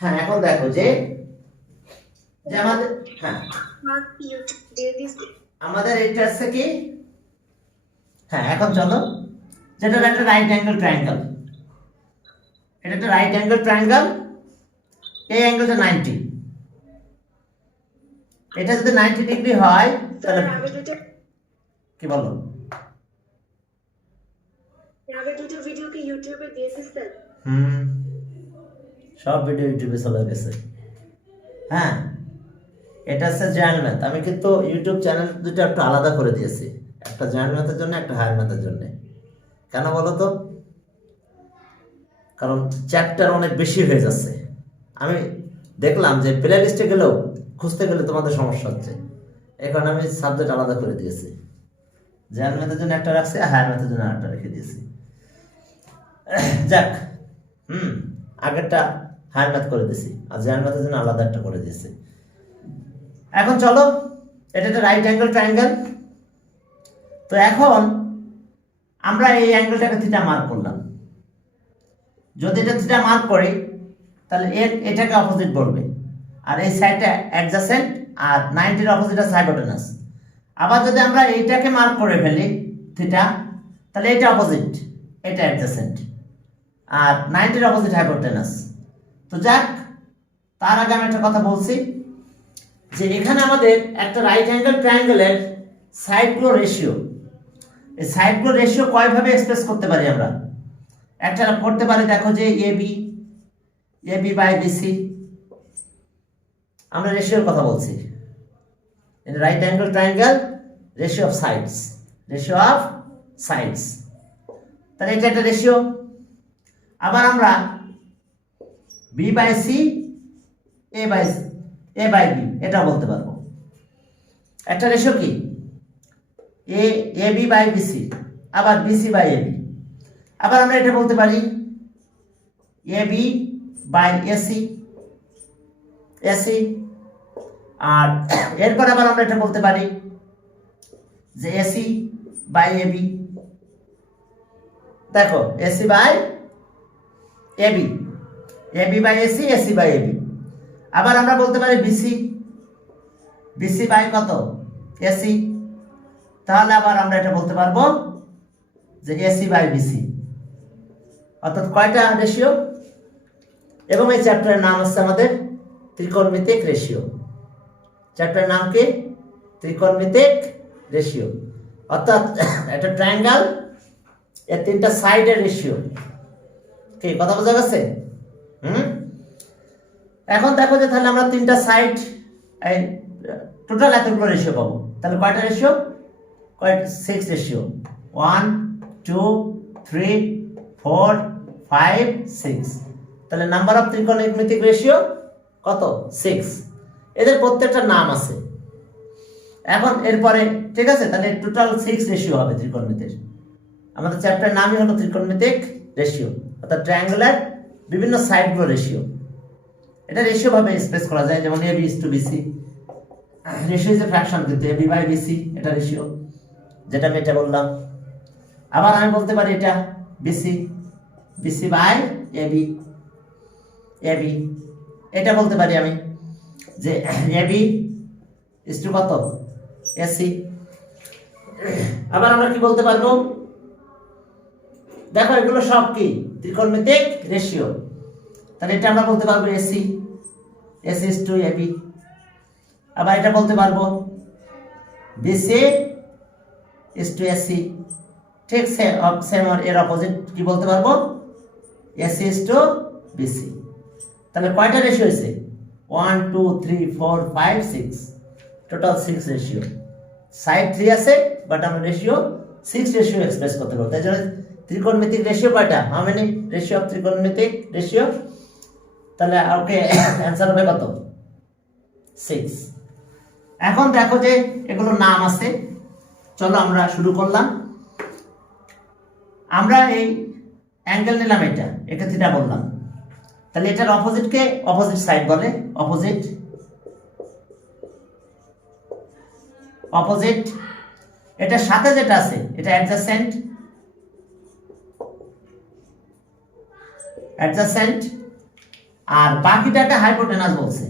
হ্যাঁ এখন দেখো যে যে আমাদের হ্যাঁ আমাদের এটা আছে কি হ্যাঁ এখন চলো যেটা একটা রাইট অ্যাঙ্গেল ট্রায়াঙ্গেল, এটা একটা রাইট অ্যাঙ্গেল ট্রায়াঙ্গেল, এই অ্যাঙ্গেলটা 90, এটা যদি 90 ডিগ্রি হয় তাহলে কি বলো? সব ভিডিও ইউটিউবে চলে গেছে। হ্যাঁ এটা হচ্ছে জয়েন্ট ম্যাথ, আমি কিন্তু ইউটিউব চ্যানেল দুটো একটু আলাদা করে দিয়েছি, একটা জয়েন্ট ম্যাথের জন্য একটা হায়ার ম্যাথের জন্য। কেন বলো তো? কারণ চ্যাপ্টার অনেক বেশি হয়ে যাচ্ছে, আমি দেখলাম যে প্লে লিস্টে গেলেও খুঁজতে গেলে তোমাদের সমস্যা হচ্ছে, এই কারণে আমি সাবজেক্ট আলাদা করে দিয়েছি, জয়েন্ট ম্যাথের জন্য একটা রাখছি, হায়ার ম্যাথের জন্য একটা রেখে দিয়েছি। যাক আগেরটা হায়ার ম্যাথ করে দিয়েছি আর জয়েন্ট ম্যাথের জন্য আলাদা একটা করে দিয়েছি। এখন চলো এটা একটা রাইট অ্যাঙ্গেল ট্রায়াঙ্গেল, তো এখন আমরা এই অ্যাঙ্গেলটাকে থিটা মার্ক করলাম, যদি এটা থিটা মার্ক করি তাহলে এটাকে অপোজিট বলবে, আর এই সাইডটা অ্যাডজাসেন্ট আর 90 এর অপোজিট আছে হাইপোটেনাস। আবার যদি আমরা এইটাকে মার্ক করে ফেলি থিটা, তাহলে এটা অপোজিট, এটা অ্যাডজাসেন্ট আর 90 এর অপোজিট হাইপোটেনাস। তো যাক, তার আগে আমি একটা কথা বলছি যে এখানে আমাদের একটা রাইট অ্যাঙ্গেল ট্রায়াঙ্গেলের সাইডগুলো রেশিও, এই সাইডগুলো রেশিও কয়ভাবে এক্সপ্রেস করতে পারি আমরা? একটা করতে পারি, দেখো যে এবি বাই বিসি, আমরা রেশিওর কথা বলছি, right angle triangle ratio of sides, ratio of sides, তাহলে এটা একটা রেশিও। আবার আমরা B by C A by B এটা বলতে পারবো, একটা রেশিও কি এ বি বাই বিসি, আবার বিসি বাই এবি। আবার আমরা এটা বলতে পারি এ বি বাই এসি, আর এরপর আবার আমরা এটা বলতে পারি যে এসি বাই এবি, দেখো AC by AB, AB by AC, AC by AB. আবার আমরা বলতে পারি বিসি বাই কত এসি, তাহলে আবার আমরা এটা বলতে পারবো যে এসি বাই বিসি, অর্থাৎ কয়টা রেশিও। এবং এই চ্যাপ্টারের নাম হচ্ছে আমাদের ত্রিকোণমিতিক রেশিও, চ্যাপ্টারের নাম কি? ত্রিকোণমিতিক রেশিও, অর্থাৎ একটা ট্রায়াঙ্গেল এর তিনটা সাইডের রেশিও। কি কথা বোঝা গেছে? এখন দেখো যে তাহলে আমরা তিনটা সাইড এই টোটাল এতগুলো রেশিও পাবো, তাহলে কয়টা রেশিও? 6 রেশিও, 1 2 3 4 5 6, তাহলে নাম্বার অফ ত্রিকোণমিতিক রেশিও কত? 6। এদের প্রত্যেকটা নাম আছে। এখন এরপরে ঠিক আছে, তাহলে টোটাল 6 রেশিও হবে ত্রিকোণমিতির। আমাদের চ্যাপ্টারের নামই হলো ত্রিকোণমিতিক রেশিও, অর্থাৎ ট্রায়াঙ্গেলের বিভিন্ন সাইডগুলো রেশিও। এটা রেশিও ভাবে এক্সপ্রেস করা যায়, যেমন AB is to BC, ratio is a fraction, কিন্তু এবি বাই বিসি এটা রেশিও, যেটা আমি এটা বললাম। আবার আমি বলতে পারি এটা বিসি বাই এবি, এটা বলতে পারি আমি যে এবি ইজ টু কত এসি। আবার আমরা কি বলতে পারবো? দেখো এগুলো সব কি ত্রিকোণমিতিক রেশিও, তাহলে এটা আমরা বলতে পারবো এসি ইজ টু এবি। আবার এটা বলতে পারবো বিসি ইজ টু এসি, ঠিক সেম এর অপোজিট কি বলতে পারবো? AC is to BC. তাহলে কয়টা রেশিও হয়েছে? 1 2 3 4 5 6, টোটাল 6 রেশিও। সাইড 3 আছে, বাট আমরা রেশিও 6 রেশিও এক্সপ্রেস করতে পারবো। তাই জন্য ত্রিকোণমিতিক রেশিও কয়টা? হাউ মেনি রেশিও অফ ত্রিকোণমিতিক রেশিও? তাহলে ওকে অ্যান্সার হবে কত? 6। এখন দেখো যে এগুলো নাম আছে, চলো আমরা শুরু করলাম। আমরা এই অ্যাঙ্গেল নিলাম, এটা থিটা বললাম, তাহলে এটার অপোজিটকে অপোজিট সাইড বলে, অপোজিট। এটার সাথে যেটা আছে এটা অ্যাডজাসেন্ট, আর বাকিটাকে হাইপোটেনাস বলছে।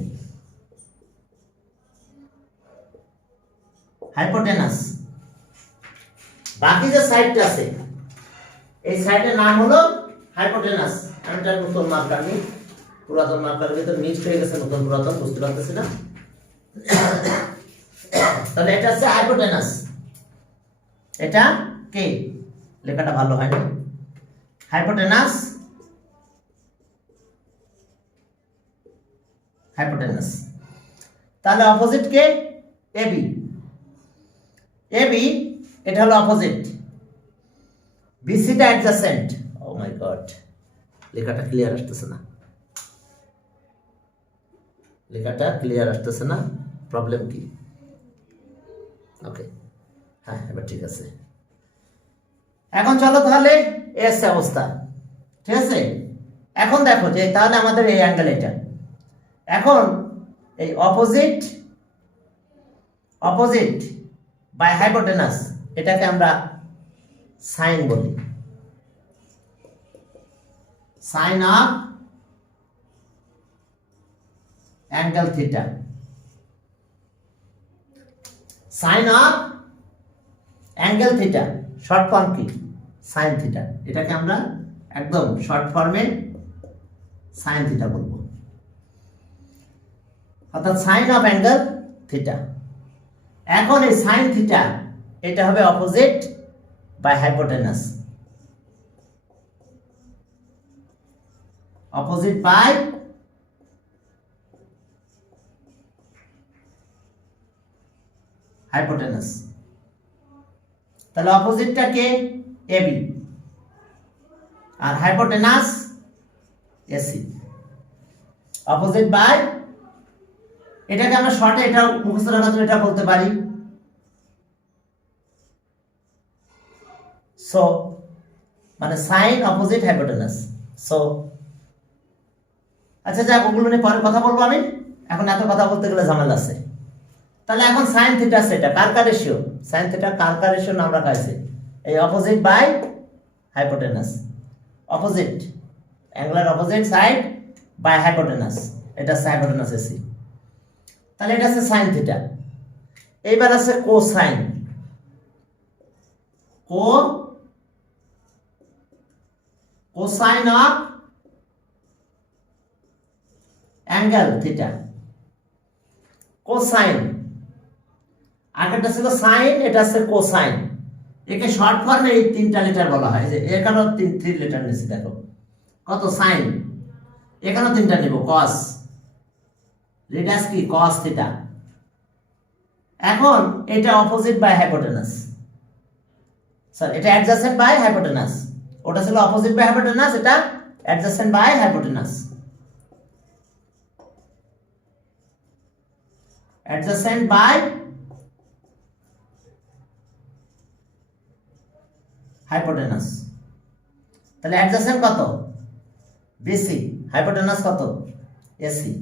হাইপোটেনাস বাকি যে সাইডটা আছে এই সাইডের নাম হলো হাইপোটেনাস। আমি তার নতুন মার্কার নিই, পুরাতন মার্কারের ভিতর মিক্সড হয়ে গেছে, নতুন পুরাতন বুঝতে পারতেছি না। তাহলে এটা হচ্ছে হাইপোটেনাস। এটা কে লেখাটা ভালো হয় না, হাইপোটেনাস। হাইপোটেনাস তাহলে অপোজিট কে এবি। এবি এটা হলো অপোজিট, বিসিটা অ্যাডজাসেন্ট। ও মাই গড, লেখাটা ক্লিয়ার আসতেছে না, লেখাটা ক্লিয়ার আসতেছে না, প্রবলেম কি? ওকে, হ্যাঁ এবার ঠিক আছে। এখন চলো তাহলে এস অবস্থা, ঠিক আছে। এখন দেখো যে তাহলে আমাদের এই অ্যাঙ্গেল এটা, এখন এই অপোজিট অপোজিট বাই হাইপোটেনাস এটাকে আমরা সাইন বলি, sine of angle theta. Sine of angle theta short form কি? Sine theta. এটাকে আমরা একদম শর্ট ফর্মে সাইন থিটা বলবো, অর্থাৎ সাইন অফ অ্যাঙ্গেল থিটা। এখন এই সাইন থিটা এটা হবে opposite by hypotenuse, opposite by hypotenuse. তাহলে অপোজিটটা কে? এবি, আর হাইপোটেনাস এসি। অপোজিট বাই, এটাকে আমরা শর্টে এটাও মুখস্থ রাখার জন্য এটা বলতে পারি, সো মানে সাইন অপোজিট হাইপোটেনাস। সো আচ্ছা যাক, ওগুলো নিয়ে পরে কথা বলবো আমি, এখন এত কথা বলতে গেলে ঝামেলা আছে। তাহলে এখন সাইন থিটা সেটা কার রেশিও? সাইন থিটা কার রেশিও নাম রাখা আছে এই opposite by hypotenuse, opposite angular opposite side by hypotenuse, এটা আছে হাইপোটেনাস এসি। তাহলে এটা আছে সাইন থিটা। এইবার আছে cosine, cosine of angle theta. Cosine, আগেরটা ছিল সাইন, এটা আছে কোসাইন। একে শর্ট ফর্মে এই তিনটা লেটার বলা হয়, যে এখানেও থ্রি লেটার নিয়েছি, দেখো কত সাইন, এখানেও তিনটা নিব, কস, রেডিয়াস কি কস থিটা। এখন এটা অপোজিট বাই হাইপোটেনাস, স্যার এটা অ্যাডজাসেন্ট বাই হাইপোটেনাস, ওটা ছিল অপোজিট বাই হাইপোটেনাস, এটা adjacent by hypotenuse. Adjacent by hypotenuse. তাহলে অ্যাডজাসেন্ট কত? বিসি, হাইপোটেনাস কত? এসি।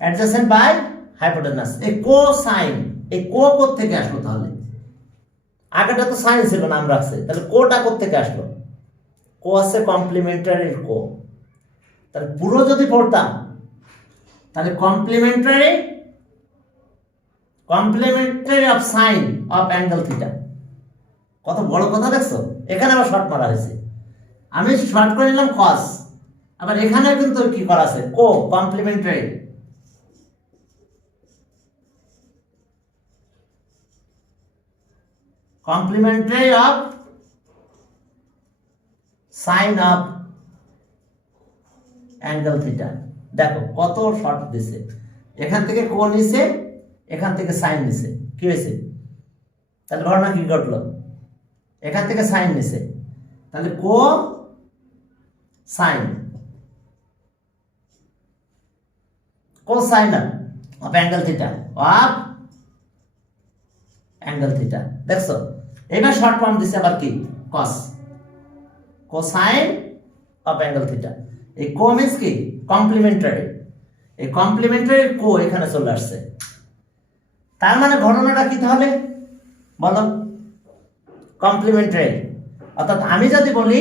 Adjacent by hypotenuse. এই কোসাইন, এই কো থেকে আসলো? তাহলে আগেটা তো সাইন ছিল, নাম রাখছে, তাহলে কোটা থেকে আসলো? কো আছে কমপ্লিমেন্টারি কো। তাহলে পুরো যদি পড়তাম তাহলে complimentary of sine of angle theta. কত বড় কথা দেখছো, এখানে আবার শর্ট মারা হয়েছে, আমি শর্ট করে নিলাম কস, আবার এখানে কিন্তু কি করা আছে? Co, complementary. Complementary of sine of angle theta. দেখো কত শর্ট দিছে, এখান থেকে কো নিছে, এখান থেকে সাইন নিছে, কি হয়েছে? তাহলে ঘটনা কি ঘটলো? এখান থেকে সাইন নিছে, তাহলে co sine, cosine of angle theta, of angle theta. দেখছো এবার শর্ট ফর্ম দিছে আবার কি? Cos, cosine of angle theta. এই কো মিন্স কি? কমপ্লিমেন্টারি। এই কমপ্লিমেন্টারি কো এখানে চলে আসছে, তার মানে ঘটনাটা কি তাহলে বলো? কমপ্লিমেন্টারি। অর্থাৎ আমি যদি বলি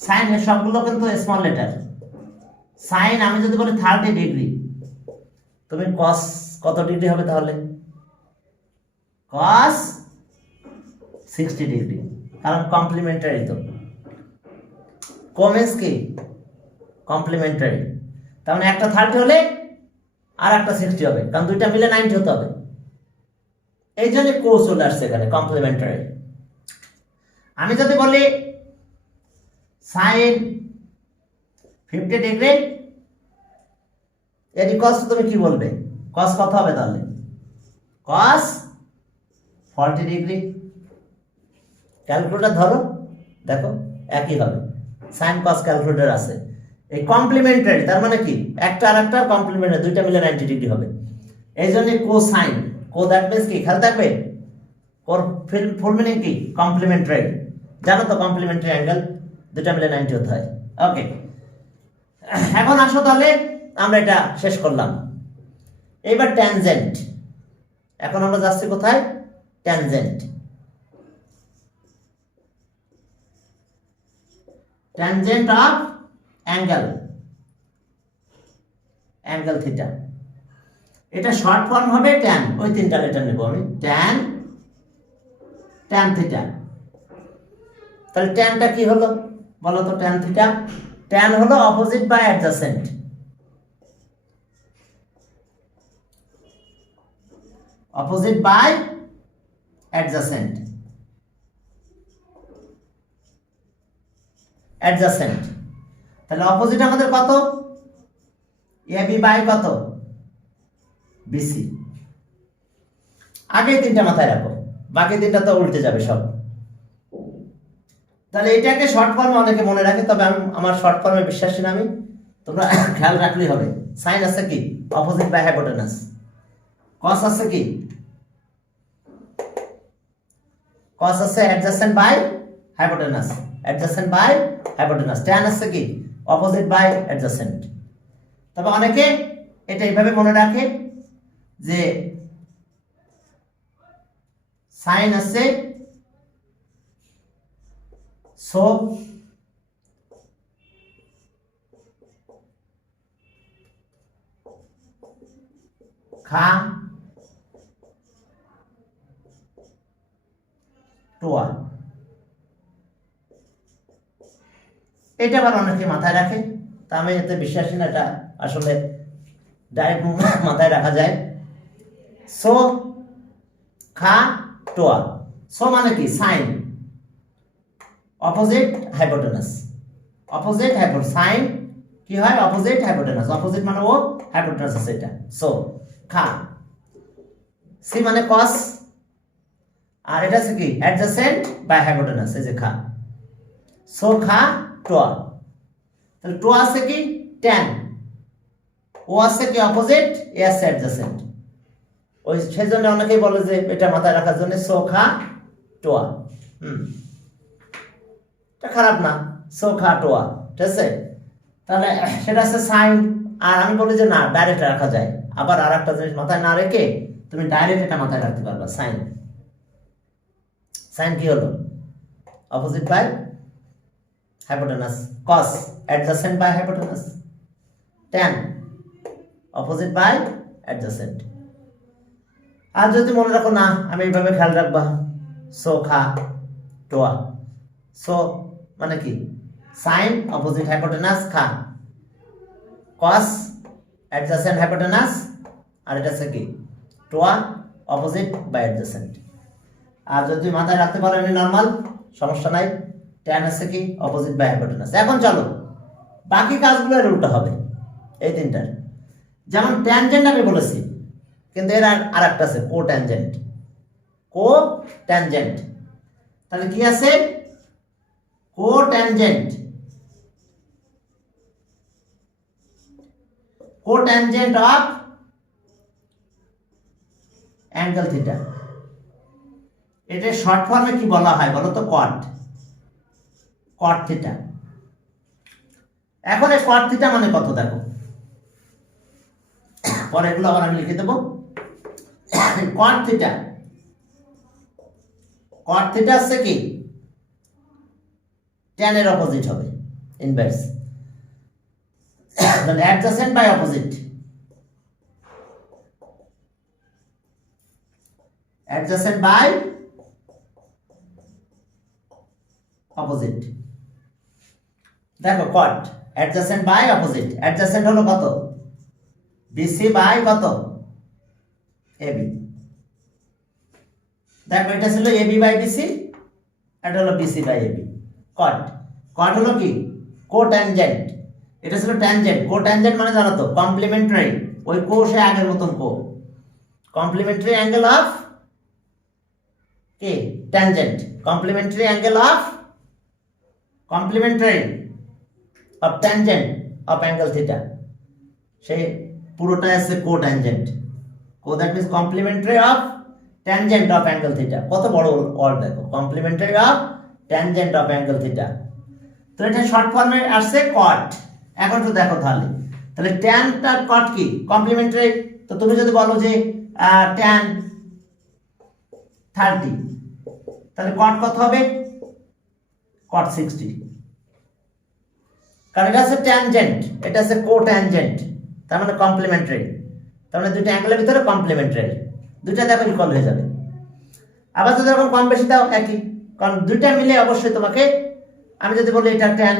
সাইন এর সবগুলো কিন্তু স্মল লেটার। সাইন আমি যদি বলি 30 ডিগ্রি, তুমি কস কত ডিগ্রি হবে তাহলে? কস 60 ডিগ্রি, কারণ কমপ্লিমেন্টারি তো। কমেন্স কি কমপ্লিমেন্টারি, তার মানে একটা 30 হলে আর একটা 60 হবে, কারণ দুইটা মিলে 90 হতে হবে। এই জন্য কো চলে আসছে এখানে, কমপ্লিমেন্টারি। আমি যদি বলি সাইন 50 ডিগ্রি এর কস, তুমি কি বলবে? কস কত হবে তাহলে? কস 40 ডিগ্রি। ক্যালকুলেটর ধরো, দেখো একই হবে। সাইন কস ক্যালকুলেটর আছে। এই কমপ্লিমেন্টারি তার মানে কি, একটা আর একটা কমপ্লিমেন্টারি, দুইটা মিলে 90 ডিগ্রি হবে। এই জন্য কোসাইন, কো দ্যাট মিন্স কি, খেয়াল থাকবে ওর ফুল মিনিং কি, কমপ্লিমেন্টারি। জানো তো কমপ্লিমেন্টারি অ্যাঙ্গেল দুইটা মিলে 90 হতে হয়। ওকে, এখন আসো তাহলে আমরা এটা শেষ করলাম। এবার ট্যানজেন্ট। এখন আমরা যাচ্ছি কোথায়? Tangent. Tangent of angle, angle theta. এটা শর্ট ফর্ম হবে ট্যান। ওই তিনটা লেটার নেব আমি, ট্যান, ট্যান থিটা। তাহলে ট্যানটা কি হলো বলো তো? ট্যান থিটা, ট্যান হলো opposite by adjacent. Opposite by adjacent, adjacent. তাহলে অপোজিট আমাদের কত? এবি বাই কত? বিসি। আগে তিনটা মাথায় রাখো, বাকি তিনটা তো উল্টে যাবে সব। তাহলে এটাকে শর্ট ফর্মে অনেকে মনে রাখে, তবে আমি আমার শর্ট ফর্মে বিশ্বাসী না আমি, তোমরা খেয়াল রাখলেই হবে। সাইন আছে কি, অপোজিট বাই হাইপোটেনাস। কস আছে কি, কস আছে adjacent by hypotenuse, adjacent by hypotenuse. Tan আছে কি, অপোজিট বাই অ্যাডজাসেন্ট। তবে অনেকে এটা এইভাবে মনে রাখে যে সাইন আছে সো খা টোয়া। এটা আবার অনেকে মাথায় রাখে, তা আমি এতে বিশ্বাসী না। এটা আসলে ডাইরেক্ট মাথায় রাখা যায়। সো খা টোয়া। সো মানে কি, sine opposite hypotenuse, opposite hypotenuse. Sine কি হয়, অপোজিট হাইপোটেনাস। অপোজিট মানে ও, হাইপোটেনাস আছে এটা। সো খা। সি মানে কস, আর এটা আছে কি, অ্যাডজাসেন্ট বাই হাইপোটেনাস। এই যে খা, সো খা টোয়া। তাহলে টোয়া আছে কি, ট্যান। ও আছে কি, অপোজিট। এ আছে অ্যাডজাসেন্ট। ওই সেই জন্য অনেকেই বলে যে এটা মাথায় রাখার জন্য সো খা টোয়া। এটা খারাপ না, সো খা টোয়া, ঠিক আছে। তাহলে সেটা আছে সাইন। আর আমি বলি যে না, ডাইরেক্ট রাখা যায়। আবার আর একটা জিনিস মাথায় না রেখে তুমি ডাইরেক্ট এটা মাথায় রাখতে পারবা। সাইন, সাইন কি হলো, opposite by hypotenuse. Cos adjacent by hypotenuse. Tan opposite by adjacent. আর যদি মনে রাখো না, আমি এইভাবে খেয়াল রাখবা, সো খা টোয়া। সো মানে কি, সাইন অপোজিট হাইপোটেনাস, খা কস অ্যাডজাসেন্ট হাইপোটেনাস, আর এটা আছে কি, টোয়া অপোজিট বাই অ্যাডজাসেন্ট। আর যদি মাথায় রাখতে পারো এমনি নরমাল, সমস্যা নাই। ট্যান আছে কি, অপোজিট বাই হাইপোটেনাস। এখন চলো বাকি কাজগুলো এর উল্টো হবে এই তিনটার। যেমন ট্যানজেন্ট আমি বলেছি, কিন্তু এর আর একটা আছে, কো ট্যানজেন্ট। কো ট্যানজেন্ট, তাহলে কি আছে, co tangent. Co tangent of angle theta. এটা শর্ট ফর্মে কি বলা হয় বলো তো? Cot, cot theta. এখন এই কট থিটা মানে কত দেখো, পরে এগুলো আবার আমি লিখে দেবো। কট থিটা, কট থিটা আছে কি, ট্যানের অপোজিট হবে। ইনভার্স। তাহলে adjacent by opposite, adjacent by opposite. দেখো cot adjacent by opposite, adjacent হলো কত, বিসি বাই কত, এবি। দেখো এটা ছিল এবি বাই বিসি, এটা হলো বিসি বাই এবি। কট, কট হলো কি, কোট্যানজেন্ট, এটা ছিল ট্যানজেন্ট। কোট্যানজেন্ট মানে জানো তো কমপ্লিমেন্টারি, ওই কো সে আগের মতন কো, কমপ্লিমেন্টারি অ্যাঙ্গেল অফ কি tangent, complementary angle of complementary of tangent of angle theta, সেই পুরোটা আছে cotangent. Co that means complementary of tangent of angle theta, কত বড় ওয়ার্ড দেখো, complementary of tangent of angle theta. তো এটা short ফর্মে আসছে কট। এখন তো দেখো তাহলে, তাহলে ট্যান আর কট কি কমপ্লিমেন্টারি। তো তুমি যদি বলো যে ট্যান 30, তাহলে কট কত হবে, কট 60, কারণ এটা আছে ট্যানজেন্ট, এটা আছে কোট্যানজেন্ট, তার মানে কমপ্লিমেন্টারি, তার মানে দুইটা অ্যাঙ্গেলের ভিতরে কমপ্লিমেন্টারি, দুইটা দেখো ইকুয়াল হয়ে যাবে। আবার যদি এরকম কম বেশি দাও একই, কারণ দুইটা মিলে অবশ্যই তোমাকে, আমি যদি বলি এটা ট্যান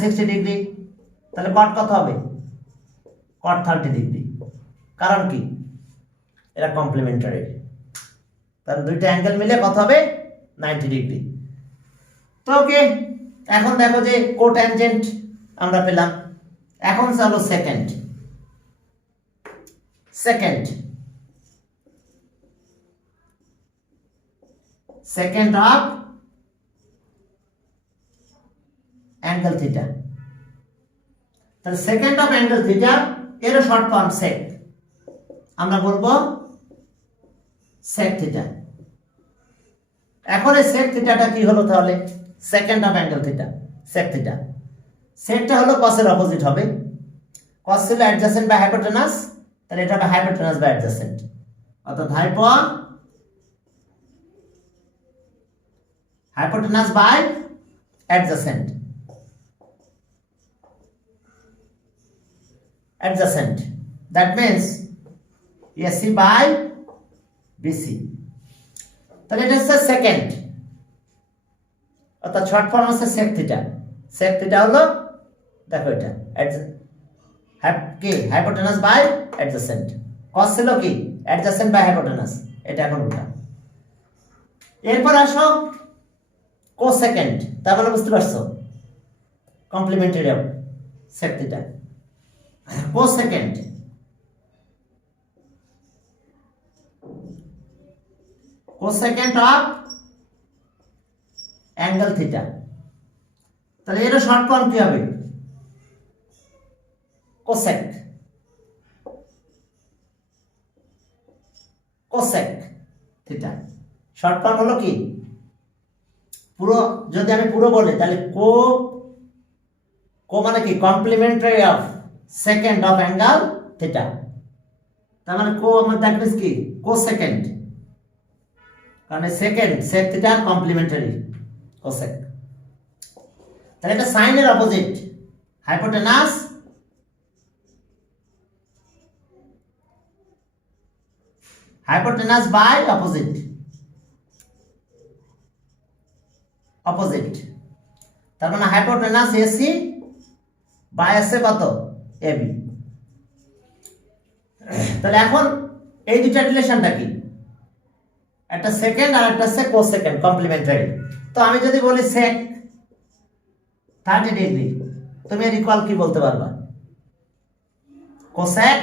60 ডিগ্রি, তাহলে কট কত হবে, কট 30 ডিগ্রি, কারণ কি এটা কমপ্লিমেন্টারি, তাহলে দুইটা অ্যাঙ্গেল মিলে কত হবে 90 ডিগ্রি। তো ওকে, এখন দেখো যে কোট্যানজেন্ট আমরা পেলাম। এখন চলো second, second second of angle theta. তাহলে সেকেন্ড অফ অ্যাঙ্গেল থিটা এর শর্ট ফর্ম সেক, আমরা বলবো সেক থিটা। এখন এই সেক থিটাটা কি হলো তাহলে, second of angle theta, sec theta, সেকটা হলো কসের অপোজিট হবে, কস ছিল অ্যাডজাসেন্ট বাই হাইপোটেনাস, তাহলে এটা হবে হাইপোটেনাস বাই অ্যাডজাসেন্ট, অর্থাৎ hypotenuse by adjacent, adjacent, that means AC by BC। তাহলে এটা হচ্ছে সেকেন্ড, অর্থাৎ শর্ট ফর্ম হচ্ছে সেক থিটা। সেক থিটা হলো দেখো এটা কি হাইপোটেনাস বাই অ্যাডজাসেন্ট, কস ছিল কি অ্যাডজাসেন্ট বাই হাইপোটেনাস, এটা এখন উল্টা। এরপর আসো কোসেকেন্ড, তার মানে বুঝতে পারছো complementary of sec theta, cosecant, cosecant of angle theta. তাহলে এর শর্ট ফর্ম কি হবে, cosec, cosec theta. Short form হলো কি, পুরো যদি আমি পুরো বলি তাহলে কো মানে কি complementary of second of angle theta, তার মানে কো আমার দ্যাট মিন্স কি কোসেকেন্ড, কারণ second sec theta complementary cosec. তাহলে এটা সাইনের opposite, hypotenuse hypotenuse by opposite, opposite, তার মানে হাইপোটেনাস এসি বাই আছে কত এবি। তাহলে এখন এই দুইটা রিলেশনটা কি, একটা সেকেন্ড আর একটা হচ্ছে কোসেকেন্ড কমপ্লিমেন্টারি। তো আমি যদি বলি সেক 30 ডিগ্রি, তুমি এর ইকুয়াল কি বলতে পারবা, কোসেক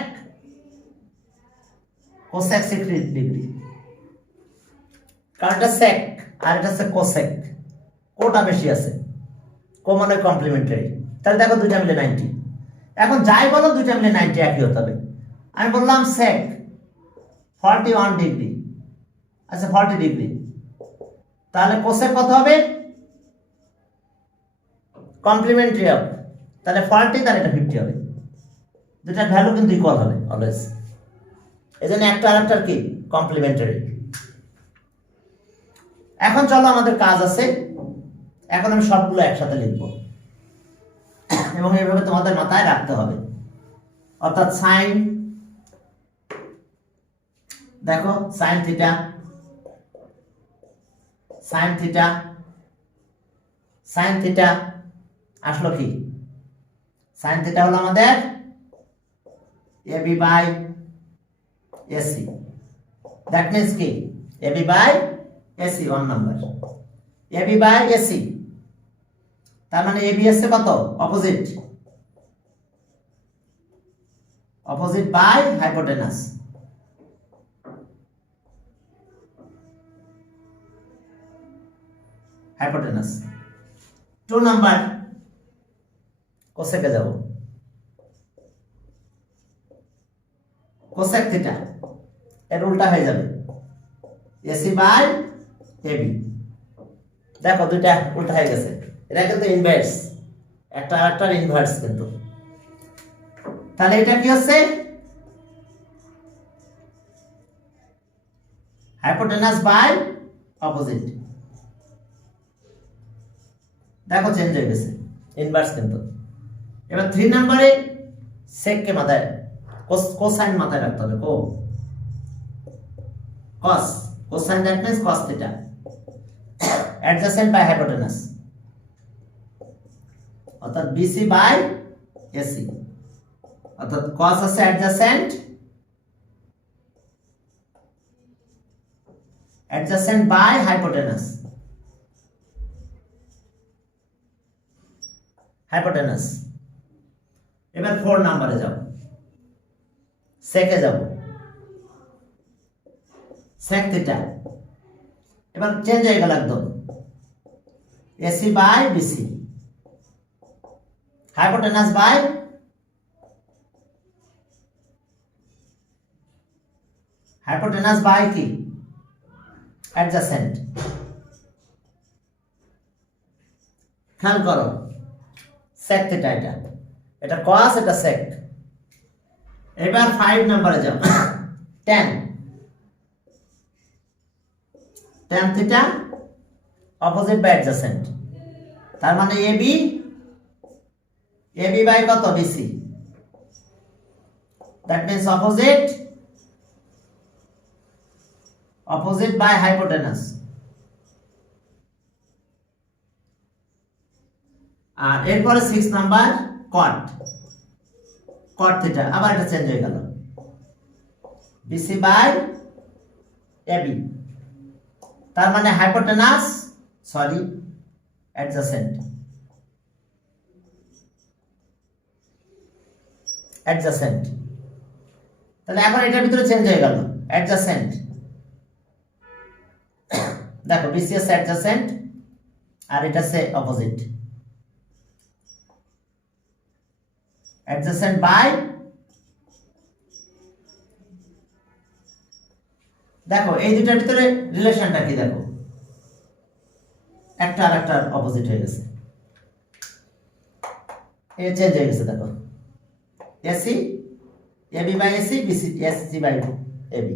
60 ডিগ্রি, কারণ এটা সেক আর এটা হচ্ছে কোসেক, কোটা বেশি আছে, কো মানে কমপ্লিমেন্টারি। তাহলে দেখো দুইটা মিলে 90। এখন যাই বলো দুইটা মিলে 90 একই হতে হবে। আমি বললাম সেক 41 ডিগ্রি, আচ্ছা 40 ডিগ্রি, তাহলে কোসেক কত হবে কমপ্লিমেন্টারি অফ, তাহলে 40 তাহলে এটা 50 হবে, দুটার ভ্যালু কিন্তু ইকুয়াল হবে অলওয়েজ, এজন্য একটা আরেকটার কি কমপ্লিমেন্টারি। এখন চলো আমাদের কাজ আছে, এখন আমি সবগুলো একসাথে লিখব এবং এইভাবে তোমাদের মাথায় রাখতে হবে। অর্থাৎ সাইন, দেখো sine theta, sine theta, sine theta আসলো কি? সাইন থিটা হলো আমাদের AB by AC. That means কি? AB by AC 1 number, AB by AC. তার মানে এবি এসে কত? Opposite, opposite by hypotenuse. Hypotenuse 2 number কোসেকে যাব, কোসেক থিটা এর উল্টা হয়ে যাবে এসি বাই এবি। দেখো দুইটা উল্টা হয়ে গেছে, এটা কিন্তু ইনভার্স, একটা আরেকটার ইনভার্স কিন্তু। তাহলে এটা কি হচ্ছে? Hypotenuse by opposite. দেখো চেঞ্জ হয়ে গেছে, ইনভার্স কিন্তু। এবার 3 নম্বরে সেক কে মাথায়, কোসাইন মাথায় রাখতে হবে। Cos, cosine that means cos theta adjacent by hypotenuse, অর্থাৎ বিসি বাই এসি। অর্থাৎ কস আছে adjacent, adjacent by hypotenuse, hypotenuse. এবার 4 নম্বরে যাও, সেকে যাব, সেক থিটা। এবার চেঞ্জ হয়ে গেল একদম, AC by BC, hypotenuse by hypotenuse by কি? অ্যাডজাসেন্ট। খেয়াল করো, সেক থিটা, এটা কস, এটা সেক। এবার 5 নম্বরে যাও, tan, tan theta opposite by adjacent. তার মানে এবি, এবি বাই কত? BC. That means opposite, opposite by hypotenuse. আর এরপরে 6 নাম্বার কট, কট থিটা। আবার এটা চেঞ্জ হয়ে গেল, বিসি বাই এবি। তার মানে হাইপোটেনাস, সরি অ্যাডজাসেন্ট, অ্যাডজাসেন্ট। তাহলে এখন এটার ভিতরে চেঞ্জ হয়ে গেল, অ্যাডজাসেন্ট। দেখো বিসি আছে অ্যাডজাসেন্ট আর এটা আছে অপোজিট, অ্যাডজাসেন্ট বাই। দেখো এই দুটার ভিতরে রিলেশনটা কি? দেখো একটা আর একটা অপোজিট হয়ে গেছে, এই চেঞ্জ হয়ে গেছে। দেখো AC, AB by AC, BC AC by AB.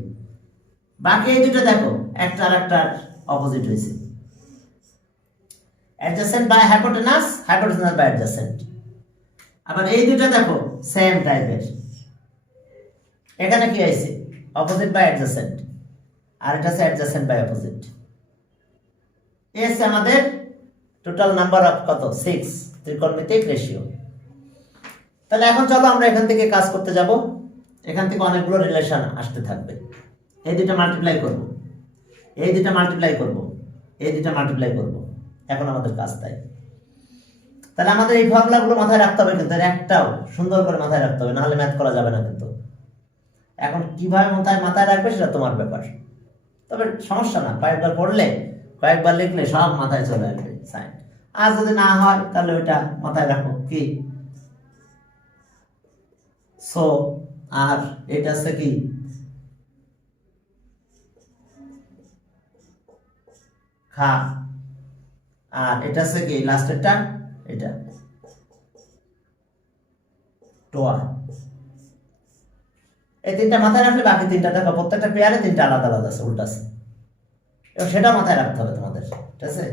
বাকি এই দুটো দেখো একটা আর একটা অপোজিট হয়েছে, adjacent by hypotenuse, hypotenuse by adjacent. আবার এই দুটো দেখো সেম টাইপের, এখানে কি আছে? অপোজিট বাই অ্যাডজাসেন্ট, আর এটা আছে অ্যাডজাসেন্ট বাই অপোজিট। এই আছে আমাদের টোটাল নাম্বার অফ কত? 6 ত্রিকোণমিতিক রেশিও। তাহলে এখন চলো আমরা এখান থেকে কাজ করতে যাব। এখান থেকে অনেকগুলো রিলেশন আসতে থাকবে। এই দুটো মাল্টিপ্লাই করব, এই দুটো মাল্টিপ্লাই করব, এই দুটো মাল্টিপ্লাই করব। এখন আমাদের কাজ তাই। তাহলে আমাদের এই ফর্মুলাগুলো মাথায় রাখতে হবে, কিন্তু একটাও সুন্দর করে মাথায় রাখতে হবে, নাহলে ম্যাথ করা যাবে না কিন্তু। এখন কিভাবে মাথায় রাখবে সেটা তোমার ব্যাপার, তবে সমস্যা না, কয়েকবার পড়লে, কয়েকবার লিখলে সব মাথায় চলে আসবে সাইন। আর যদি না হয় তাহলে ওইটা মাথায় রাখো কি, সো। আর এটা আছে কি? খা। আর এটা আছে কি লাস্টেরটা? এটা টোয়া। এই তিনটা মাথায় রাখলে বাকি তিনটা দেখো প্রত্যেকটা পেয়ারে তিনটা আলাদা আলাদা আছে, উল্টা আছে, এবং সেটা মাথায় রাখতে হবে তোমাদের, ঠিক আছে?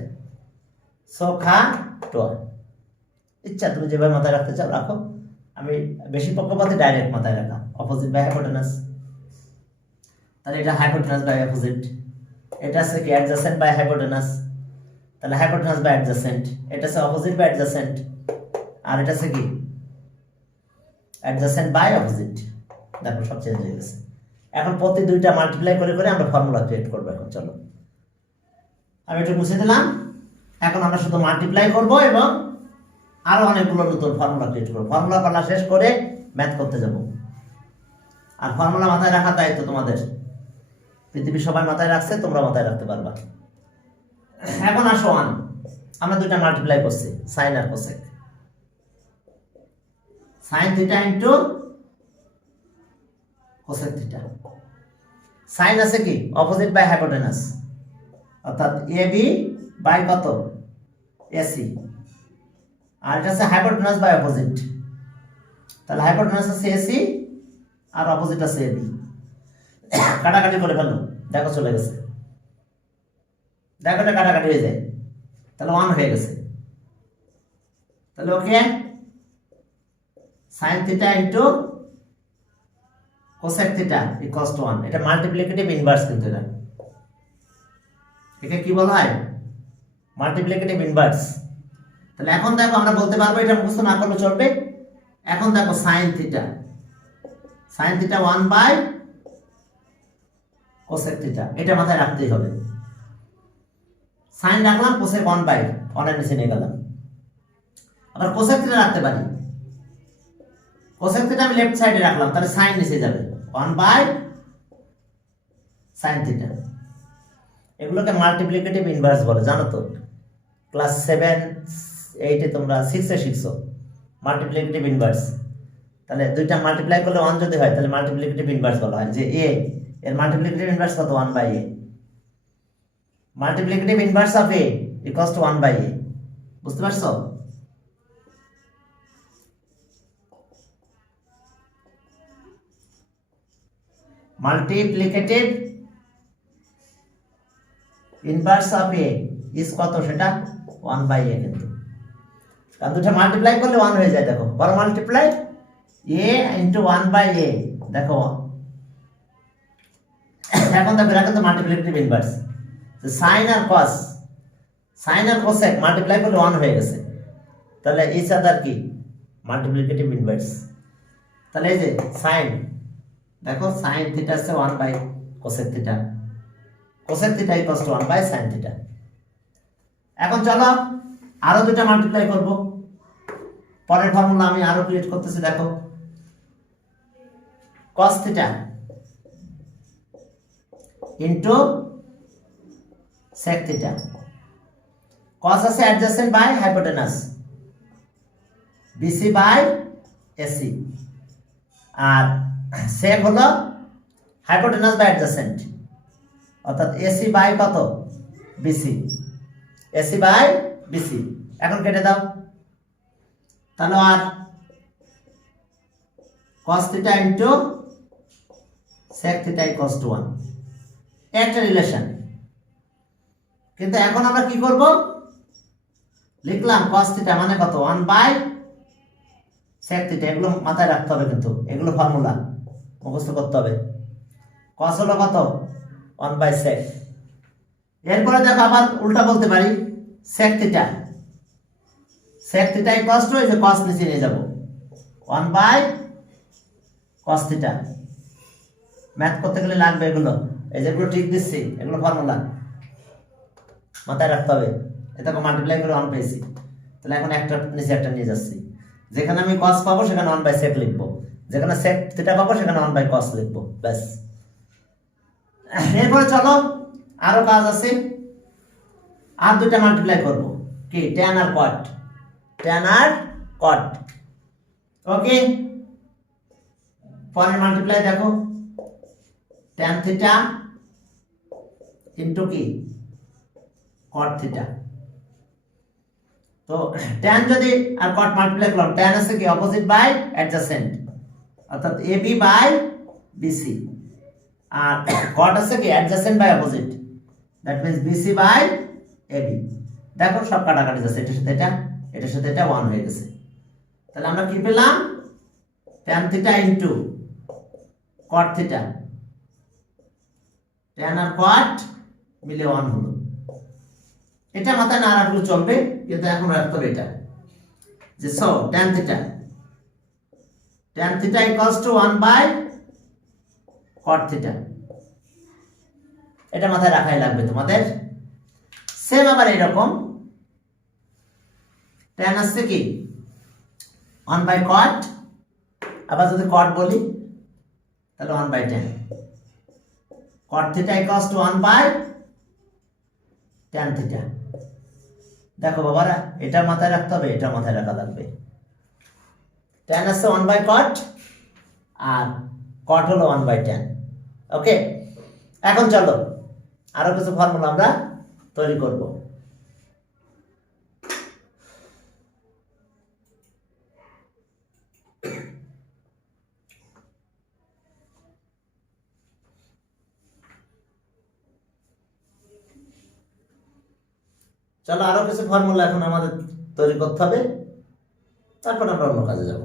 ছোট। ইচ্ছা তুমি যেভাবে মাথায় রাখতে চাও রাখো, আমি বেশি পক্ষপাতে ডাইরেক্ট মাথায় রাখা, অপোজিট বাই হাইপোটেনাস। তাহলে এটা হাইপোটেনাস বাই অপোজিট, এটা আছে কি অ্যাডজাসেন্ট বাই হাইপোটেনাস, তাহলে হাইপোটেনাস বাই অ্যাডজাসেন্ট, এটা আছে অপোজিট বাই অ্যাডজাসেন্ট, আর এটা আছে কি অ্যাডজাসেন্ট বাই অপোজিট। দেখো সব চেঞ্জ হয়ে গেছে। এখন প্রতি দুইটা মাল্টিপ্লাই করে করে আমরা ফর্মুলা ক্রিয়েট করবো। এখন চলো আমি এটা মুছে দিলাম। এখন আমরা শুধু মাল্টিপ্লাই করব এবং আরো অনেকগুলো নতুন ফর্মুলা ক্রিয়েট করবো। ফর্মুলা পালা শেষ করে ম্যাথ করতে যাব। আর ফর্মুলা মাথায় রাখার দায়িত্ব তোমাদের, পৃথিবীর সবাই মাথায় রাখছে, তোমরা মাথায় রাখতে পারবা। এখন আসো আমরা দুইটা মাল্টিপ্লাই করছি, সাইন আর cosec. Sine theta into cosec theta. Sine আছে কি অপোজিট বাই হাইপোটেনাস, অর্থাৎ এ বি বাই কত এসি, আর এটা আছে হাইপোটেনাস বাই অপোজিট, তাহলে হাইপোটেনাস আছে এসি আর অপোজিট আছে এবি। কাটাকাটি করে ফেললো, দেখো চলে গেছে, দেখো এটা কাটাকাটি হয়ে যায়, তাহলে 1 হয়ে গেছে। তাহলে okay sine theta into cosec theta equals to 1। এটা মাল্টিপ্লিকেটিভ ইনভার্স, কিন্তু এটা কি বলা হয় মাল্টিপ্লিকেটিভ ইনভার্স। তাহলে এখন দেখো আমরা বলতে পারবো, এটা মুখস্থ না করলে চলবে। এখন দেখো sine theta 1 by cosec theta, এটা মাথায় রাখতেই হবে। সাইন রাখলাম, কোসেক 1 বাই 1 এর নিচে নিয়ে গেলাম। আবার কোসেক থিটা রাখতে পারি, কোসেক থিটা আমি লেফট সাইডে রাখলাম, তাহলে সাইন নিচে যাবে 1 বাই সাইন থিটা। এগুলোকে মাল্টিপ্লিকেটিভ ইনভার্স বলে, জানো তো? ক্লাস 7 8 এ তোমরা 6 এ শিখছো মাল্টিপ্লিকেটিভ ইনভার্স। তাহলে দুইটা মাল্টিপ্লাই করলে 1 যদি হয় তাহলে মাল্টিপ্লিকেটিভ ইনভার্স বলা হয়। যে এ এর মাল্টিপ্লিকেটিভ ইনভার্স কত 1 by A, multiplicative inverse of A equals to 1 by A. বুঝতে পারছো? Multiplicative inverse of A is কত, সেটা 1 বাই এ। কিন্তু কারণ দুটো মাল্টিপ্লাই করলে 1 হয়ে যায়। দেখো বড় মাল্টিপ্লাই এ ইন্টু 1 বাই এ, দেখো এখন দেখো এটা কিন্তু মাল্টিপ্লিকেটিভ ইনভার্স। সাইন আর কস, সাইন আর কোসেক মাল্টিপ্লাই করলে 1 হয়ে গেছে, তাহলে ইচ আদার কি মাল্টিপ্লিকেটিভ ইনভার্স। তাহলে এই যে সাইন, দেখো সাইন থিটা আছে 1 by cosec theta, cosec theta equals to 1 by sine theta. এখন চলো আরো দুটো মাল্টিপ্লাই করব। পরের ফর্মুলা আমি আরো ক্রিয়েট করতেছি। দেখো cos theta into sec theta. cos আছে adjacent by hypotenuse, BC by AC, আর sec হলো হাইপোটেনাস বাই অ্যাডজাসেন্ট, অর্থাৎ AC বাই কত BC, AC বাই BC। এখন কেটে দাও, তাহলে আর cos theta into sec theta equals to 1, একটা রিলেশন। কিন্তু এখন আমরা কি করব, লিখলাম cos থিটা মানে কত 1 বাই sec থিটা। এগুলো মাথায় রাখতে হবে, কিন্তু এগুলো ফর্মুলা মুখস্থ করতে হবে। cos হলো কত 1 বাই sec। এরপরে দেখো আবার উল্টা বলতে পারি, sec থিটা ইকুয়ালস টু, এই যে cos নিচে নিয়ে যাব 1 বাই cos থিটা। ম্যাথ করতে গেলে লাগবে এগুলো, এই যেগুলো ঠিক দিচ্ছি এগুলো ফর্মুলা মাথায় রাখতে হবে। এটা মাল্টিপ্লাই করে 1 পেয়েছি, তাহলে এখন একটা নিচে একটা নিয়ে যাচ্ছি। যেখানে আমি cos পাবো সেখানে 1 বাই sec লিখবো, যেখানে sec থিটা পাবো সেখানে 1 বাই cos লিখবো, ব্যাস। এরপরে চলো আরো কাজ আছে, আর দুইটা মাল্টিপ্লাই করব। কি tan আর cot, ওকে। পরের মাল্টিপ্লাই দেখো tan থিটা ইনটু কি cot থিটা। তো tan যদি আর cot মাল্টিপ্লাই করলাম, tan আছে কি অপোজিট বাই অ্যাডজাসেন্ট, অর্থাৎ AB বাই BC, আর cot আছে কি adjacent by opposite, that means BC by AB। দেখো সব কাটাকাটি যাচ্ছে, এটার সাথে এটা, এটার সাথে এটা 1 হয়ে গেছে। তাহলে আমরা কি পেলাম? tan theta into cot theta, tan আর cot মিলে 1 হলো। এটা মাথায় না রাখলেও চলবে, কিন্তু এখন রাখতে হবে এটা, যে so tan theta equals to 1 by cot theta. এটা মাথায় রাখাই লাগবে তোমাদের। সেম আবার এরকম tan আসছে কি 1 বাই cot, আবার যদি cot বলি তাহলে 1 by tan, cot theta equals to 1 by tan theta. দেখো বাবারা, এটা মাথায় রাখতে হবে, এটা মাথায় রাখা লাগবে। tan আসছে 1 বাই cot আর cot হলো 1 বাই tan। ওকে, এখন চলো আরো কিছু ফর্মুলা আমরা তৈরি করব। চলো আরো কিছু ফর্মুলা এখন আমাদের তৈরি করতে হবে, তারপর আমরা অন্য কাজে যাব।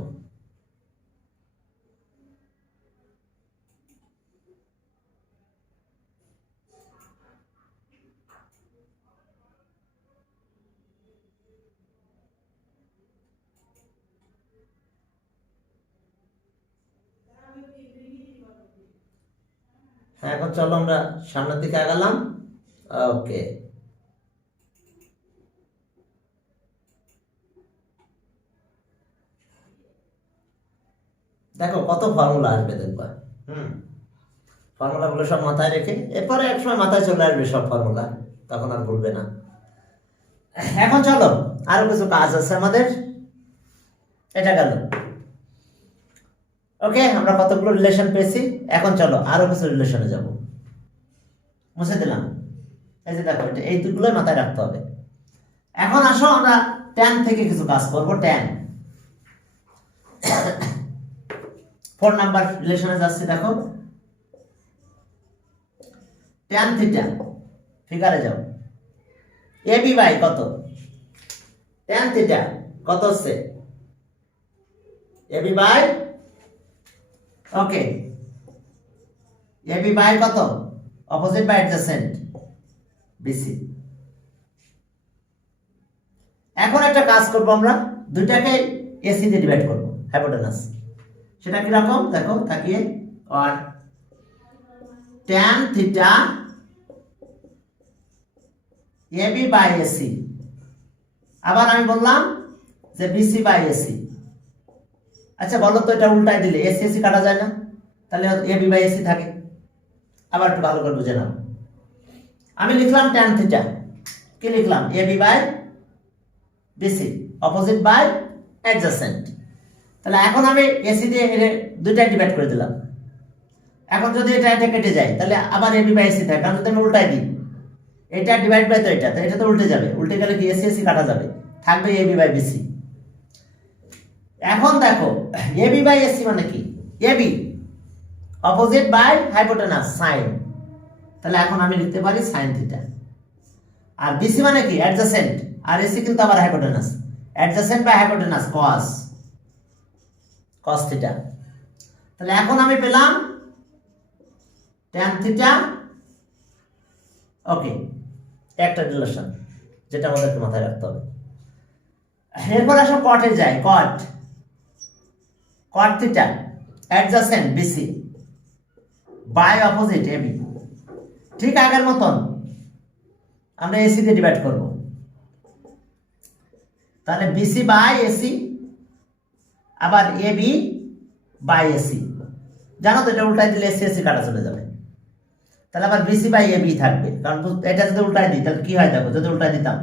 হ্যাঁ, এখন চলো আমরা সামনের দিকে আগালাম। ওকে, দেখো কত ফর্মুলা আসবে দেখবা। ফর্মুলাগুলো সব মাথায় রেখে এরপরে একসময় মাথায় চলে আসবে সব ফর্মুলা, তখন আর ভুলবে না। এখন চলো আরো কিছু কাজ আছে আমাদের। এটা গেল। ওকে, আমরা কতগুলো রিলেশন পেয়েছি, এখন চলো আরো কিছু রিলেশনে যাব। মুছে দিলাম, এই যে দেখো, এটা এই দুটোই মাথায় রাখতে হবে। এখন আসো আমরা tan থেকে কিছু কাজ করব। tan 4 নাম্বার রিলেশনে যাচ্ছি। দেখো tan থিটা, ফিগারে যাও, ab বাই কত, tan থিটা কত হচ্ছে ab by, okay, ab by কত, অপোজিট বাই অ্যাডজেসেন্ট BC। এখন একটা কাজ করব, আমরা দুইটাকে AC দিয়ে ডিভাইড করব, হাইপোটেনাস। সেটা কি রকম দেখো তাকিয়ে, আর tan theta AB by AC, আবার আমি বললাম যে BC বাই AC। আচ্ছা বলো তো, এটা উল্টাই দিলে AC AC কাটা যায় না, তাহলে AB বাই AC থাকে। আবার একটু ভালো করে বুঝে নাও, আমি লিখলাম tan থিটা, কি লিখলাম, AB by BC, opposite by adjacent. তাহলে এখন আমি AC দিয়ে দুইটা ডিভাইড করে দিলাম। এখন যদি এটা কেটে যায় তাহলে আবার AB বাই AC থাকে, কারণ যদি আমি উল্টাই দিই, এটা ডিভাইড বাই তো এটা, তো এটা তো উল্টে যাবে, উল্টে গেলে কি AC AC কাটা যাবে, থাকবে AB বাই BC। এখন দেখো AB বাই AC মানে কি, AB opposite by hypotenuse sine, তাহলে এখন আমি লিখতে পারি সাইন থিটা। আর BC মানে কি, অ্যাডজেসেন্ট, আর AC কিন্তু আবার hypotenuse, adjacent by hypotenuse cos theta. তাহলে এখন আমি পেলাম tan থিটা। ওকে, একটা রিলেশন যেটা আমাদেরকে মাথায় রাখতে হবে। এরপর আসো কটে যাই, cot theta adjacent BC by opposite AB। ঠিক আগের মতন আমরা AC দিয়ে ডিভাইড করব, তাহলে BC বাই AC, আবার AB বাই AC। জানো তো এটা উল্টাই দিলে AC AC কাটা চলে যাবে, তাহলে আবার BC বাই AB থাকবে, কারণ এটা যদি উল্টাই দিই তাহলে কি হয় দেখো, যদি উল্টাই দিতাম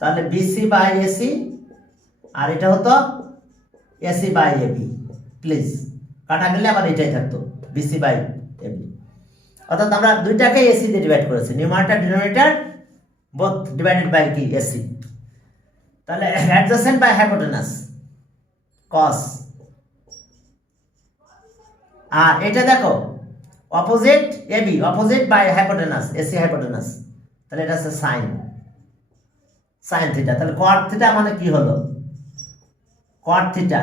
তাহলে BC বাই AC, আর এটা হতো AC বাই AB। প্লিজ, কাটা গেলে আবার এটাই থাকতো BC বাই AB। অর্থাৎ আমরা দুইটাকে AC দিয়ে ডিভাইড করেছি, numerator denominator both divided by কি AC। তাহলে অ্যাডজেসেন্ট বাই হাইপোটেনাস cos, আর এটা দেখো opposite AB, opposite by hypotenuse AC hypotenuse, তাহলে এটা হচ্ছে সাইন। Sine theta. তাহলে কট থিটা মানে কি হলো? কট থিটা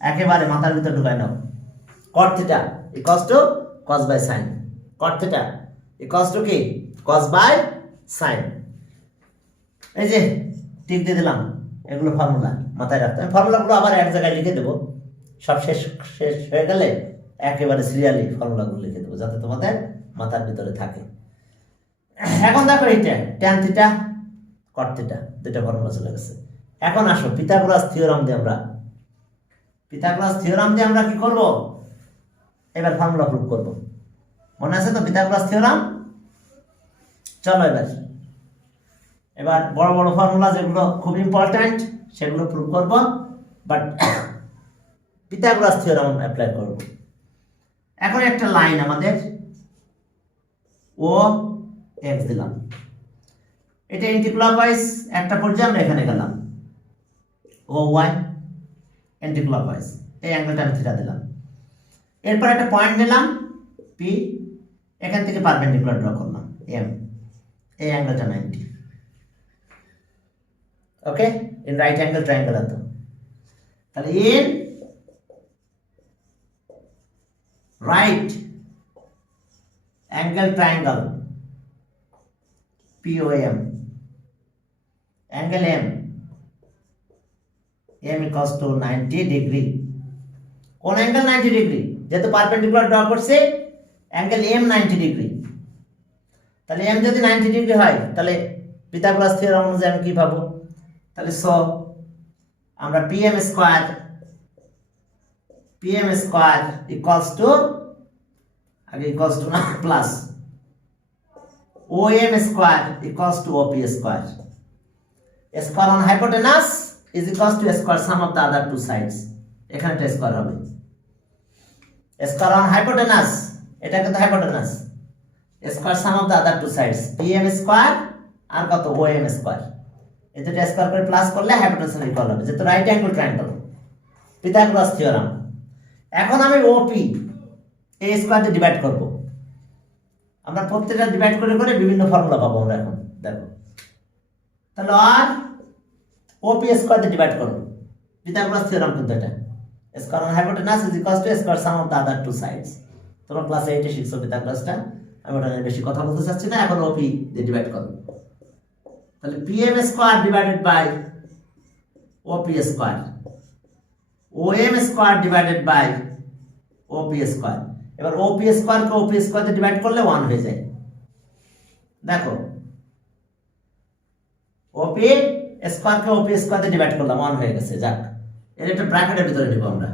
একেবারে মাথার ভিতর ঢুকায় নাও। Cot theta equals to cos by sine. Cot theta equals to কি? Cos by sine. এই যে টিক দিয়ে দিলাম, এগুলো ফর্মুলা মাথায় রাখতে হবে। ফর্মুলাগুলো আবার এক জায়গায় লিখে দেবো, সব শেষ শেষ হয়ে গেলে একেবারে সিরিয়ালি ফর্মুলাগুলো লিখে দেবো যাতে তোমাদের মাথার ভিতরে থাকে। এখন দেখো এইটা ট্যান থিটা কট থিটা দুইটা ফর্মুলা চলে গেছে। এখন আসো পিথাগোরাস থিওরাম দিয়ে আমরা কি করব? এবার ফর্মুলা প্রুফ করব। মনে আছে তো পিথাগোরাস থিওরাম? চলো এবার বড় বড় ফর্মুলা যেগুলো খুব ইম্পর্ট্যান্ট সেগুলো প্রুফ করব, বাট পিথাগোরাস থিওরাম অ্যাপ্লাই করব। এখন একটা লাইন আমাদের ও এক্স দিলাম, এটা অ্যান্টিক্লকওয়াইজ একটা পর্যায়ে আমরা এখানে গেলাম, ও ওয়াই অ্যান্টিক্লকওয়াইজ, এই অ্যাঙ্গেলটা আমি থিটা দিলাম। এরপর একটা পয়েন্ট নিলাম পি, এখান থেকে পারপেন্ডিকুলার ড্র করলাম এম, এই অ্যাঙ্গেলটা 90। ওকে, ইন রাইট অ্যাঙ্গেল ট্রায়াঙ্গেল হতো। তাহলে in right angle triangle POM, angle M equals to 90 degree। কোন অ্যাঙ্গেল 90 ডিগ্রি? যেহেতু পারপেন্ডিকুলার ড্র করছে অ্যাঙ্গেল M 90 ডিগ্রি। তাহলে M যদি 90 ডিগ্রি হয় তাহলে পিথাগোরাস থিওরাম অনুযায়ী আমি কি পাবো? তাহলে সো আমরা PM স্কয়ার ইকুয়ালস টু, আগে ইকুয়ালস টু না plus, OM square equals to OP square. Square on hypotenuse is equals to square sum of the other two sides. এখানে একটা স্কয়ার হবে। Square on hypotenuse, এটা কিন্তু hypotenuse, square sum of the other two sides, PM square আর কত OM square। এই দুটো square করে plus করলে hypotenuse ইকুয়াল হবে, যেহেতু right angle triangle Pythagoras theorem. এখন আমি OP এই স্কয়ার দিয়ে ডিভাইড করব। আমরা প্রত্যেকটা ডিভাইড করে করে বিভিন্ন ফর্মুলা পাবো আমরা। এখন দেখো, তাহলে আর ওপি স্কয়ার দিয়ে ডিভাইড করো, পিথাগোরাস থিওরাম কিন্তু এটা, square on hypotenuse is equals to square sum of the other two sides. তোমরা ক্লাস 8 এ শিখছো পিথাগোরাসটা, আমি ওটা নিয়ে বেশি কথা বলতে চাচ্ছি না। এখন ওপি দিয়ে ডিভাইড করো, তাহলে PM square divided by OP square, OM square divided by OP square. এবার ওপি স্কয়ারকে ওপি স্কয়ার দিয়ে ডিভাইড করলে 1 হয়ে যায়। দেখো, ওপি স্কয়ারকে ওপি স্কয়ার দিয়ে ডিভাইড করলাম, 1 হয়ে গেছে। যাক, এর একটা ব্র্যাকেটের ভিতরে নিব আমরা,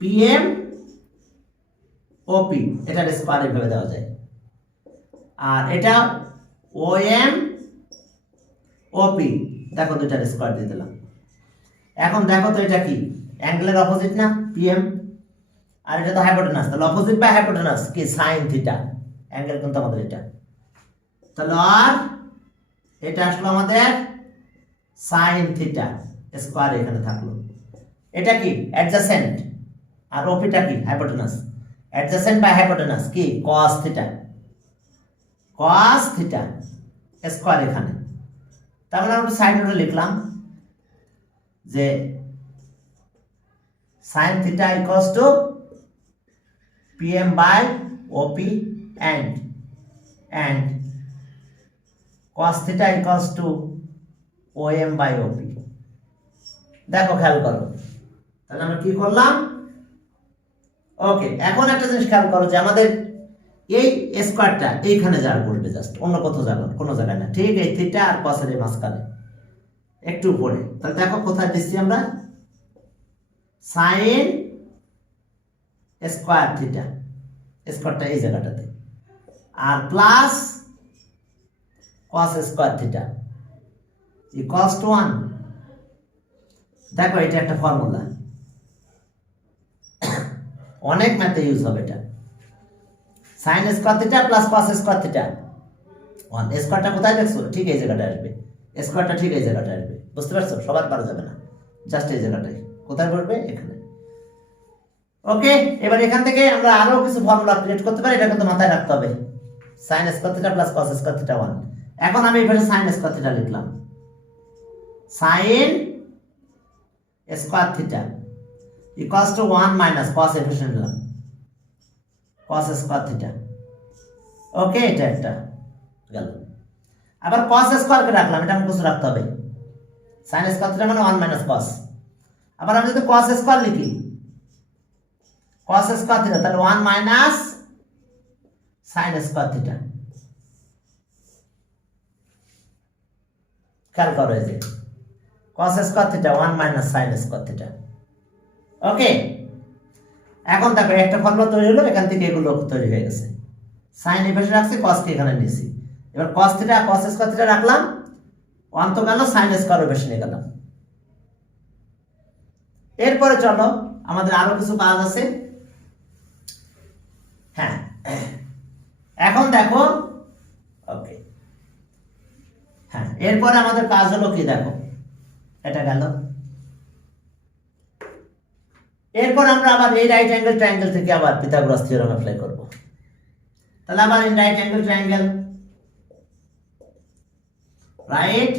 পিএম ওপি এটার স্কয়ার এভাবে দেওয়া যায়, আর এটা ওএম ওপি, দেখো দুইটার স্কয়ার দিয়ে দিলাম। এখন দেখো তো এটা কি অ্যাঙ্গেলের অপোজিট না পিএম, আর এটা তো হাইপোটেনাস, তাহলে অপোজিট বাই হাইপোটেনাস কি সাইন থিটা, অ্যাঙ্গেল কিন্তু আমাদের এটা। তাহলে আর এটা আসলো আমাদের সাইন থিটা স্কয়ার, এখানে থাকলো। এটা কি অ্যাডজাসেন্ট, আর ওপিটা কি হাইপোটেনাস, অ্যাডজাসেন্ট বাই হাইপোটেনাস কি cos theta, cos theta square এখানে। তারপরে আমরা সাইন নোটে লিখলাম যে sin theta equals to PM by OP and cos theta equals to OM by OP। দেখো খেয়াল করো, তাহলে আমরা কি করলাম? ওকে, এখন একটা জিনিস খেয়াল করো যে আমাদের এই স্কয়ারটা এইখানে যার বসবে, জাস্ট অন্য কোথাও যাবে, কোনো জায়গায় না, ঠিক এই থিটা আর cos এর মাঝখানে একটু উপরে। তাহলে দেখো কোথায় দিচ্ছি আমরা, সাইন স্কয়ার থিটা, স্কয়ারটা এই জায়গাটাতে, আর plus cos square theta equals to 1। দেখো এটা একটা ফর্মুলা, অনেক ম্যাথে ইউজ হবে এটা, sign square theta plus cos square theta 1। স্কয়ারটা কোথায় দেখছো? ঠিক এই জায়গাটায় আসবে, স্কয়ারটা ঠিক এই জায়গাটায় আসবে, বুঝতে পারছো? সবার পারা যাবে না, জাস্ট এই জায়গাটায় কোথায় পড়বে, এখানে। ওকে, এবার এখান থেকে আমরা আরো কিছু ফর্মুলা ক্রিয়েট করতে পারি, এটা কিন্তু মাথায় রাখতে হবে। sin square theta plus cos square theta 1। এখন আমি এই পাশে সাইন স্কয়ার থিটা লিখলাম, sign square theta equals to 1 minus cos এই পাশে নিলাম, কস স্কয়ার থিটা। ওকে, এটা একটা গেল। আবার কস স্কয়ারকে রাখলাম, এটা মুখস্থ রাখতে হবে, সাইন স্কয়ার থিটা মানে 1 মাইনাস কস। আবার আমি যদি কস স্কয়ার লিখি, কস স্কয়ার থিটা, তাহলে 1 মাইনাস সাইন স্কয়ার থিটা। খেয়াল করো, এই যে cos square theta 1 minus sine square theta. Okay, এখন দেখো একটা ফর্মুলা তৈরি হলো, এখান থেকে এগুলো তৈরি হয়ে গেছে। সাইন এই পাশে রাখছি, কসকে এখানে নিয়েছি। এবার cos theta cos square theta রাখলাম, 1 তো গেল, সাইন স্কয়ার বেশি নিয়ে গেলাম। এরপরে চলো আমাদের আরো কিছু কাজ আছে। হ্যাঁ, এখন দেখো, ওকে, হ্যাঁ, এরপরে আমাদের কাজ হলো কি, দেখো এটা গেল। এরপর আমরা আবার এই রাইট অ্যাঙ্গেল ট্রায়াঙ্গেল থেকে আবার পিথাগোরাস থিওরেম অ্যাপ্লাই করব। তাহলে আবার in right angle triangle, right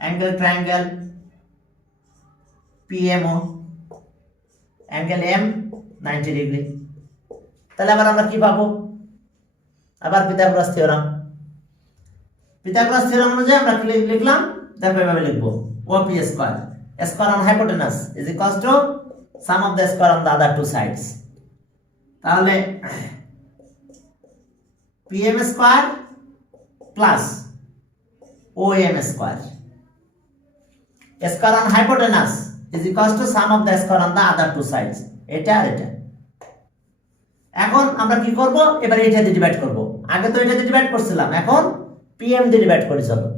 angle triangle PMO, angle M 90 degree. তাহলে আবার আমরা কি পাবো, আবার পিথাগোরাস থিওরেম। পিথাগোরাস থিওরেম অনুযায়ী আমরা কি লিখলাম, দেখো এভাবে লিখবো, OP square, square on hypotenuse is equals to sum of the square on the other two sides. তাহলে PM square plus OM square, square on hypotenuse is equals to sum of the square on the other two sides, এটা আর এটা। এখন আমরা কি করব, এবার এটা দিয়ে ডিভাইড করব। আগে তো এটা দিয়ে ডিভাইড করছিলাম, এখন PM দিয়ে ডিভাইড করি। চলো,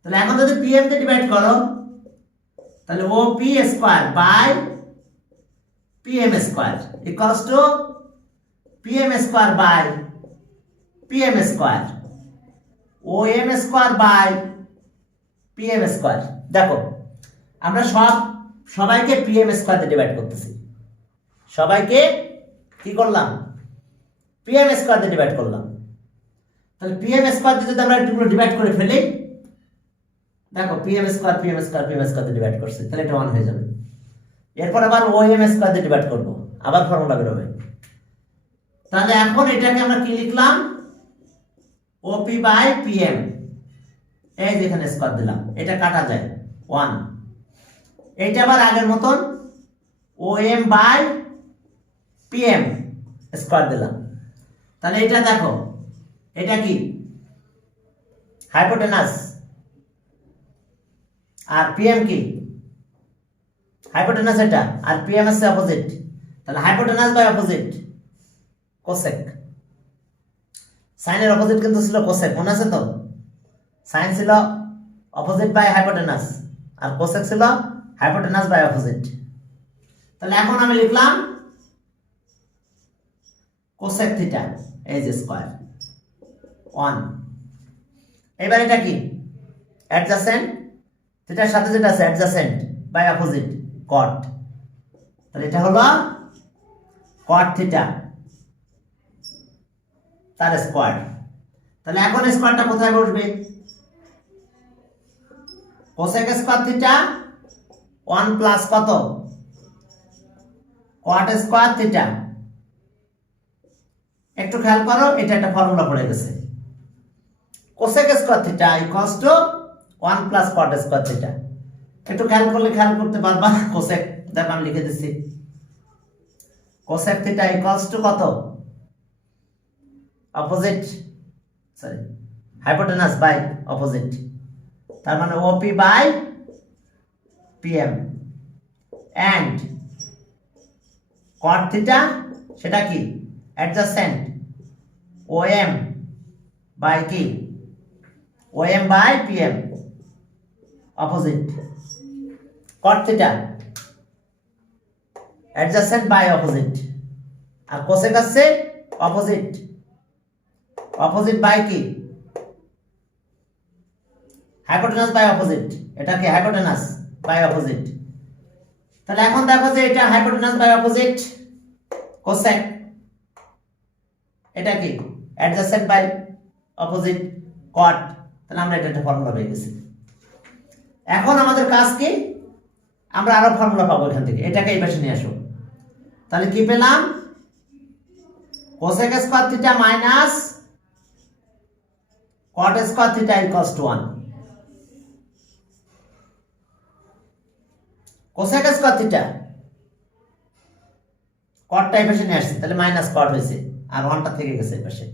তাহলে এখন যদি PM দিয়ে ডিভাইড করো, তাহলে OP square by PM square equals to PM square by PM square, OM square by PM square. দেখো আমরা সবাইকে PM স্কয়ার দিয়ে ডিভাইড করতেছি, সবাইকে কি করলাম, PM স্কয়ার দিয়ে ডিভাইড করলাম। তাহলে PM স্কয়ার দিয়ে যদি আমরা এগুলো ডিভাইড করে ফেলি, দেখো PM square PM square PM square দিয়ে ডিভাইড করছি, তাহলে এটা 1 হয়ে যাবে। এরপর আবার OM স্কয়ার দিয়ে ডিভাইড করব, আবার ফর্মুলা বের হবে। তাহলে এখন এটাকে আমরা কি লিখলাম, OP বাই PM, এই যেখানে স্কয়ার দিলাম, এটা কাটা যায় 1। এইটা আবার আগের মতন OM বাই PM স্কয়ার দিলাম। তাহলে এটা দেখো, এটা কি হাইপোটেনাস, আর PM কি হাইপোটেনাস, এটা আর PM হচ্ছে অপোজিট। তাহলে হাইপোটেনাস বাই অপোজিট কোসেক, সাইনের অপোজিট কিন্তু ছিল কোসেক, মনে আছে তো? সাইন ছিল অপোজিট বাই হাইপোটেনাস, আর কোসেক ছিল হাইপোটেনাস বাই অপোজিট। তাহলে এখন আমি লিখলাম কোসেক থিটা, এই যে স্কয়ার 1। এবার এটা কি অ্যাডজাসেন্ট, থিটার সাথে যেটা আছে অ্যাডজাসেন্ট বাই অপোজিট কট, তাহলে এটা হলো কট থিটা তার স্কয়ার। তাহলে এখন স্কয়ারটা কোথায় বসবে, কোসেক স্কয়ার থিটা 1 প্লাস কত, কট স্কয়ার থিটা। একটু খেয়াল করো, এটা একটা ফর্মুলা পড়ে গেছে, cosec square theta equals to 1 plus cot square theta. একটু খেয়াল করলে খেয়াল করতে পারবা, কোসেক দেখো আমি লিখে দিচ্ছি, কোসেক থিটা ইকুয়ালস টু কত, opposite, sorry hypotenuse by opposite, তার মানে OP by PM, and cot theta সেটা কি অ্যাডজাসেন্ট OM বাই কি, OM by PM opposite, cot theta adjacent by opposite, আর কোসেক আছে অপোজিট, অপোজিট বাই কি hypotenuse by opposite, এটা কি হাইপোটেনাস বাই অপোজিট। তাহলে এখন দেখো যে এটা হাইপোটেনাস বাই অপোজিট কোসেক, এটা কি অ্যাডজাসেন্ট বাই অপোজিট কট, তাহলে আমরা এটা একটা ফর্মুলা পেয়ে গেছি। এখন আমাদের কাজ কি, আমরা আরো ফর্মুলা পাবো এখান থেকে, এটাকে এই পাশে নিয়ে আসো। তাহলে কি পেলাম, cosec square theta minus cot square theta equals to 1। Cosec square theta কটটা এই পাশে নিয়ে আসছে, তাহলে মাইনাস কট হয়েছে আর 1টা থেকে গেছে এই পাশে।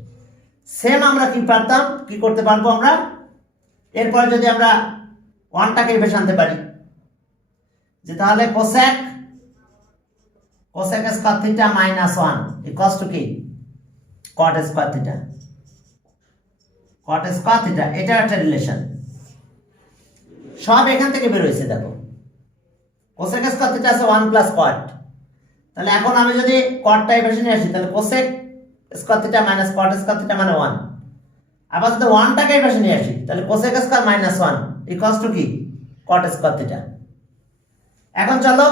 সেম আমরা কি পারতাম, কি করতে পারবো আমরা, এরপরে যদি আমরা 1টাকে এই পাশে আনতে পারি, যে তাহলে cosec square theta minus 1 equals to কি, cot square theta. Cot square theta এটা একটা রিলেশন, সব এখান থেকে বের হয়েছে। দেখো কোসেক স্কয়ার থিটা আছে 1 প্লাস কট, তাহলে এখন আমি যদি কটটা এই পাশে নিয়ে আসি, তাহলে cosec square theta minus cot square theta মানে 1। আবার যদি 1টাকে এই পাশে নিয়ে আসি, তাহলে cosec square minus 1 equals to কি, কট স্কয়ার থিটা। এখন চলো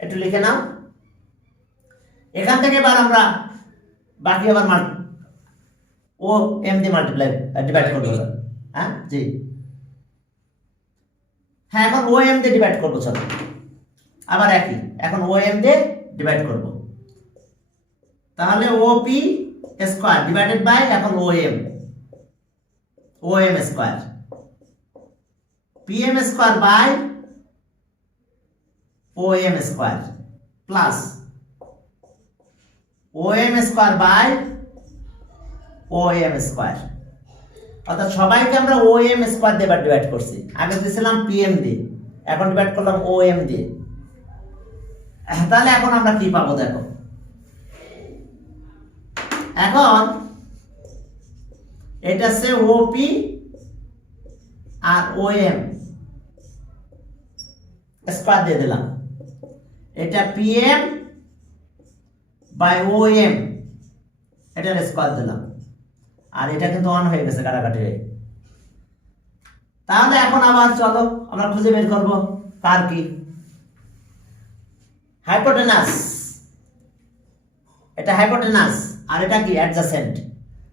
একটু লিখে নাও, এখান থেকে এবার আমরা বাকি আবার ও এম দিয়ে মাল্টিপ্লাই ডিভাইড করবো। হ্যাঁ জি, হ্যাঁ এখন ও এম দিয়ে ডিভাইড করবো। চলো আবার একই, এখন ও এম দিয়ে ডিভাইড করব, তাহলে O P square divided by এখন O M square, P M square by O M square plus O M square by O M square. অর্থাৎ সবাইকে আমরা ও এম স্কয়ার দিয়ে ডিভাইড করছি, আগে দিয়েছিলাম পি এম দিয়ে, এখন ডিভাইড করলাম ও এম দিয়ে। তাহলে এখন আমরা কি পাবো দেখো, এখন এটা হচ্ছে ওপি আর ও এম স্কয়ার দিয়ে দিলাম, এটা P M by O M এটার স্কয়ার দিলাম, আর এটা কিন্তু অন হয়ে গেছে কাটাকাটি হয়ে। তাহলে এখন আবার চলো আমরা খুঁজে বের করবো কার কি, হাইপোটেনাস, এটা হাইপোটেনাস আর এটা কি অ্যাডজাসেন্ট,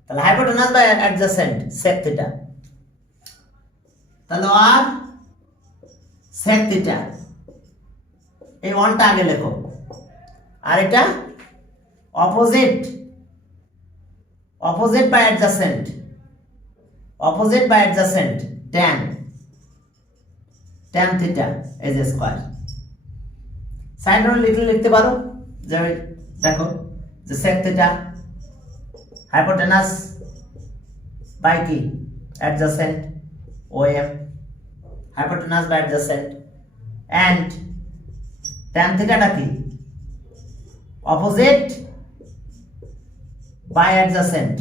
তাহলে hypotenuse by adjacent sec theta, তাহলে আর সেক থিটা এই 1টা আগে লেখো, আর এটা opposite by adjacent, tan theta এই যে স্কয়ার। সাইড নোট লিখতে পারো, যে দেখো যে সেক থিটা হাইপোটেনাস বাই কি adjacent OM, hypotenuse by adjacent, and tan থিটাটা কি অপোজিট বাই অ্যাডজাসেন্ট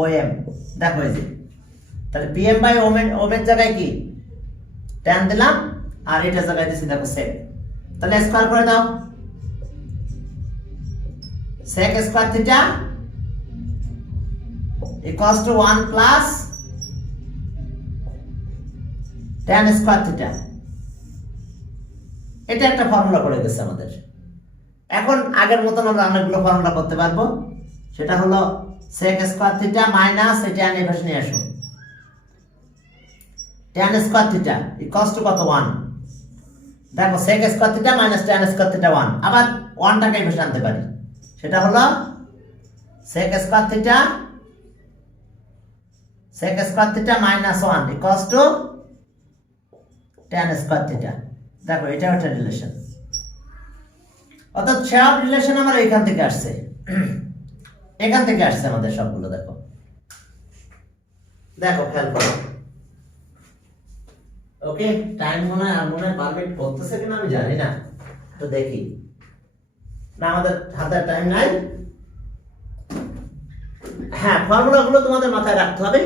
ওএম। দেখো এই যে, তাহলে পিএম বাই ওমের জায়গায় কি ট্যান দিলাম, আর এটা জায়গায় দিছি দেখো সেক, তাহলে স্কয়ার করে দাও, sec square theta equals to 1 plus tan square theta. এটা একটা ফর্মুলা পড়ে গেছে আমাদের। এখন আগের মতন আমরা অনেকগুলো ফর্মুলা করতে পারবো, সেটা হলো sec স্কয়ার থিটা মাইনাস এই tan এর পাশে নিয়ে আসো, tan square theta equals to কত 1। দেখো sec square theta minus tan square theta 1, আবার 1টাকে এই পাশে আনতে পারি, সেটা হলো sec square theta minus 1 equals two tan square theta. দেখো এটা একটা রিলেশন, অর্থাৎ সব রিলেশন আমার এখান থেকে আসছে, এখান থেকে আসছে আমাদের সবগুলো। দেখো খেয়াল করো। ওকে, টাইম মনে হয় পারমিট করতেছে কিনা আমি জানি না, তো দেখি না, আমাদের হাতে টাইম নাই। হ্যাঁ, ফর্মুলাগুলো তোমাদের মাথায় রাখতে হবে।